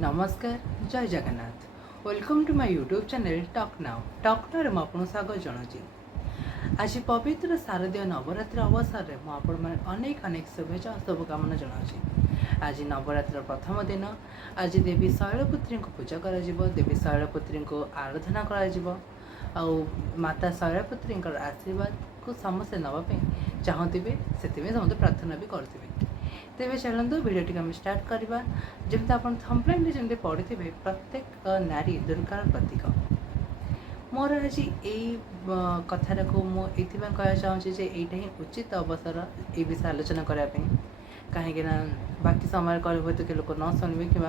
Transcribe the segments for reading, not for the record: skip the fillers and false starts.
नमस्कार जय Jagannath welcome to my YouTube channel talk now मु आपको स्वागत जनाऊँगी। आज पवित्र शारदीय नवरात्रि अवसर में मुझे अनेक अनेक शुभेच्छा और शुभकामना जनाऊँगी। आज नवरात्र प्रथम दिन आज देवी शैलपुत्री को पूजा कर देवी शैलपुत्री को आराधना कर माता शैलपुत्री आशीर्वाद को समस्ते नापी चाहूबे से समस्त प्रार्थना भी करेंगे। तेज चलते भिडटी आम स्टार्ट करवा जमी आप थंबनेल जमी पढ़ी प्रत्येक नारी दुर्गार प्रतीक। मोर आज यही कथा को मुझे कह चाहूँगी यहीटा ही उचित अवसर ये विषय आलोचना करने कहीं बाकी समय कल हूँ तो लोक न शुणे कि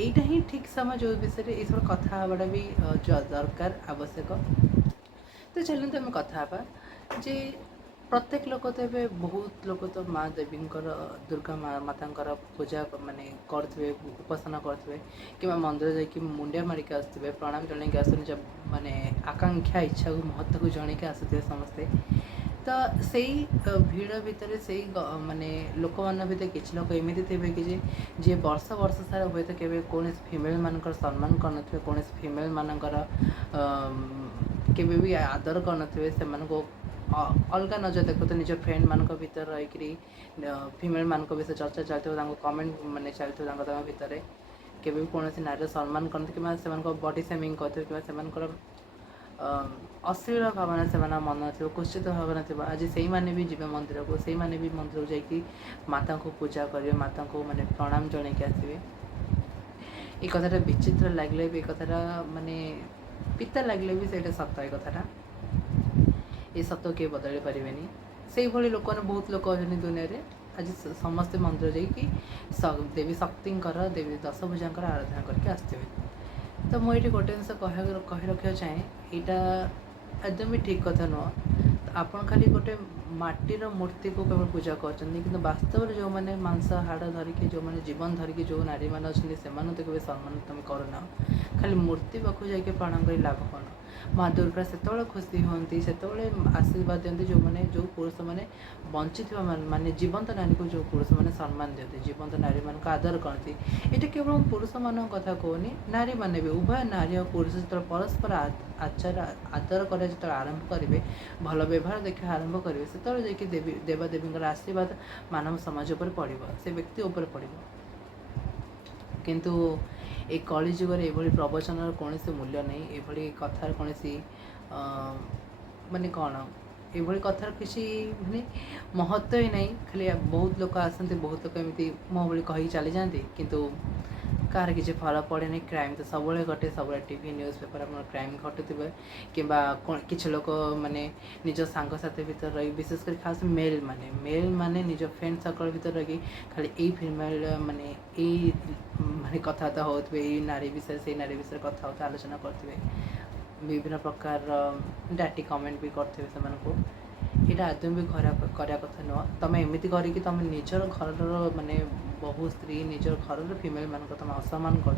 यहीटा ही ठीक समय जो विषय ये सब कथा हवाटा भी दरकार आवश्यक। तो चलते आम कथा जे प्रत्येक लोक तो ये बहुत लोक तो माँ देवी दुर्गा माता पूजा माने करेंगे उपासना करेंगे कि मंदिर जाकि मुंडिया मारिक आसुवे प्रणाम जन आस निज माने आकांक्षा इच्छा को महत्व को जन के आसुवे समस्ते। तो से भिड़ भितर से माने लोक मान भर किसी लोक एमती थे कि जी वर्ष वर्ष सारा हे तो केवे कौन फिमेल मानकर सम्मान कर कौन फिमेल मानकर केवे भी आदर कर से अलग नजर देखो तो निज फ्रेंड मान भर रही फिमेल मान विषय चर्चा चलती कमेंट माने चलती भितर केवे कौन नारी सम्मान करते कि बॉडी सेमिंग करते कि अश्लील भावना से मन थी कुत्सित भावना थी आज से मैंने भी जी मंदिर को से मैंने भी मंदिर को जाकि माता को पूजा करेंगे माता को माने प्रणाम जन के आसवे। ये कथाटा विचित्र लगे भी कथाटा माने पिता लगे भी से सत ये कथाटा ये सत किए बदल पारे से भाई लोक बहुत लोक अच्छे दुनिया रे आज समस्ते मंदिर जाकि देवी शक्ति देवी दश भुजा आराधना करके आसवे। तो मुझे गोटे जिनस कही रखा चाहे यहाँ एकदम भी ठीक कथा नुह तो आपड़ खाली गोटे माटीर मूर्ति को केवल पूजा कर वास्तव में जो मैंने मांस हाड़ धरिकी जो मैंने जीवन धरिकी जो नारी मैंने अच्छे से तो केवल सम्मान तुम करना खाली मूर्ति पाखु जाके प्रणाम कर लाभ कौन। माँ दुर्गा से खुशी हमें से आशीर्वाद दिखती जो मैंने जो पुरुष मैंने बंची माने जीवंत नारी को जो पुरुष मैंने सम्मान दिखते जीवंत नारी मान आदर करती। ये केवल पुरुष मान कथा कहनी नारी मैंने भी उभय नारी और पुरुष जो परस्पर आचार आदर कर जो आरंभ करेंगे भल व्यवहार देखा आरंभ करेंगे से जाकि देवी देवादेवी आशीर्वाद मानव समाज पर पड़ो से व्यक्ति उपर पड़ो। किंतु ए कली जुगर ये प्रवचन कौन से मूल्य नहीं ये कथार कौन माने कौन ये कथार किसी माने महत्व ही नहीं खाली बहुत लोग आसती बहुत लोग एमती मो भाई कही चली जाती किंतु कार किसी फरक पड़े नहीं। क्राइम तो सब घटे सब टीवी न्यूज़ पेपर आप क्राइम घटुवे कि किसी लोक माने निज सांगसाथी भर रही विशेषकर खास मेल माने निज फ्रेंड सर्कल भर रही खाली यही फिमेल माने यही माने कथबार्ता होते नारी विषय से नारी विषय कथा होता आलोचना करते विभिन्न प्रकार डाटी कमेंट भी करते यहाँ आदमी भी खराब करा कथा नुह तुम एमती करके तुम निजर घर माने बहु स्त्री निजर घर फिमेल मान तुम असम्मान कर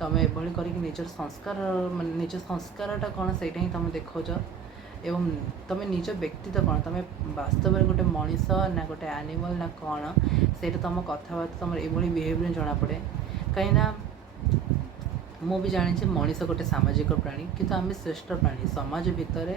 तुम एभली कर निजर संस्कार माने निज संस्कारटा कौन से ही तुम देखोच एवं तुम निज व्यक्तित्व कौन तुम वास्तव में गोटे मनीष ना गोटे एनिमल ना कौन से तुम कथबार्ता तुम ये बिहेवियर जना पड़े कहीं मु भी जानी मनीष गोटे सामाजिक प्राणी किंतु आम श्रेष्ठ प्राणी समाज भितर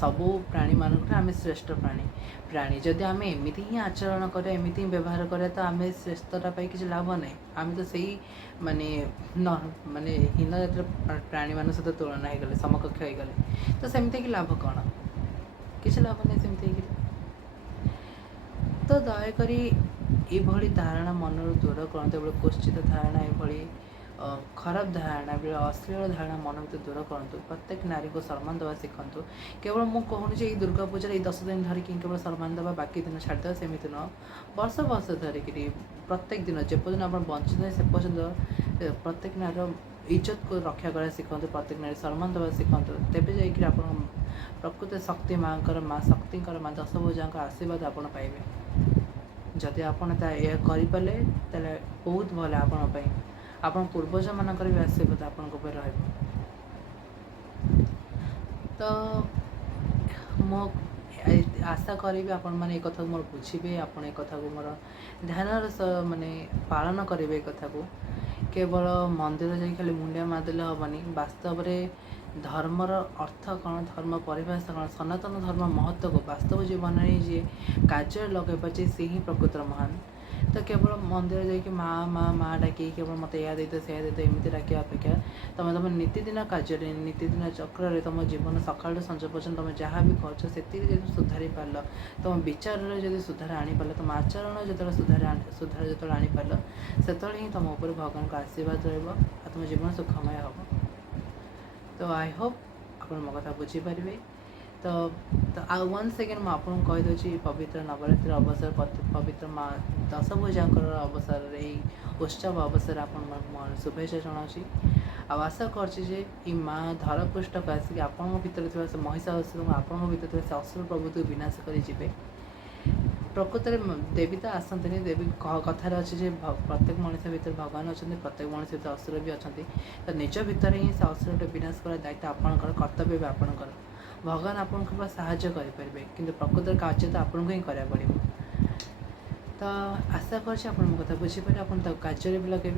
सबू प्राणी मान आम श्रेष्ठ प्राणी जदि आम एमती ही आचरण करें एमती ही व्यवहार करें तो आम श्रेष्ठता पाई किसी लाभ नहीं आम तो सही माने माने हीन जातिर प्राणी मान सहित तुलना हो गले समकक्ष हो गले तो सेमती कि लाभ कौन किसी लाभ नहीं सेमती। तो दयाकोरी ये धारणा मनर दूर करते क्वचित धारणा ये खराब धारणा भी अश्लील धारणा मन भर दूर करूँ प्रत्येक नारी को सम्मान देवा शिखु केवल मुझे कहूँ ये दुर्गा पूजा ये 10 दिन धरिकी केवल सम्मान देवा बाकी दिन छाड़देवा सेमती न वर्ष वर्ष धरिकी प्रत्येक दिन जेपर्यंत आप बंचित है से पर्यटन प्रत्येक नारी इज्जत को रक्षा करा शिखु प्रत्येक नारी सम्मान देवा शिखु तेज जाकि आप प्रकृत शक्ति माँ माँ शक्ति माँ दश भुजा आशीर्वाद आप पाइबे जदि आपड़ करें बहुत भल आपण आपण पूर्वज मानकर भी आशीर्वाद आपण रहा। तो मो आशा करी आपण मैंने एक कथा मोर बुझे आपण एक कथा को मोर ध्यान माने पालन करेंगे एक कथा को केवल मंदिर जाई खाली मुंडिया मारदेले हेनी वास्तव में धर्मर अर्थ कौन धर्म परिभाषा कौन सनातन धर्म महत्व को वास्तव जीवन में जी कार्य लगे पाचे से ही प्रकृतर महान तो केवल मंदिर जाकि माँ माँ माँ डाक केवल मत या दे से दे एमती डाक अपेक्षा तुम तुम नीतिदिन कार्य नीतिदिन चक्र तुम जीवन सकाल संज पर्यटन तुम जहाँ भी कर से सुधारी पार तुम विचार जब सुधार आनीपार तुम आचरण जो सुधार जो आनीपार से ही तुम ऊपर भगवान का आशीर्वाद तुम जीवन सुखमय हम तो आई होप आप मो कथा बुझीपारे तो आउ वन सेकेंड मुझे आपको कहीदे पवित्र नवरात्रि अवसर पवित्र माँ दश भुजाकर अवसर उत्सव अवसर आप शुभेच्छा जनावि आशा कर माँ धर पृष्ठ को आसिक आपण भर से महिषासुर आपण भर से असुर प्रभु विनाश कर प्रकृत में देवी तो आसती देवी कथार अच्छे प्रत्येक मनुष्य भितर भगवान अच्छा प्रत्येक मनुष्य भितर असुर भी अच्छा तो निज भितर ही से असुर दायित्व दायित्व आपंकर कर्तव्य भी आपंकर भगवान आपको पूरा साहाय्य करेंगे कि प्रकृत कार्य तो आपको ही करा पड़ो तो आशा कर कथा बुझीपारे आप कार्य भी लगे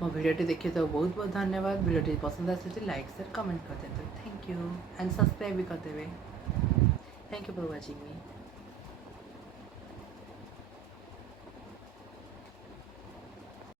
मो भिडियोटी देखिए तो बहुत बहुत धन्यवाद भिडियोटी पसंद आसे लाइक शेयर कमेंट कर देते थैंक यू एंड सब्सक्राइब भी करदे thank you for watching me.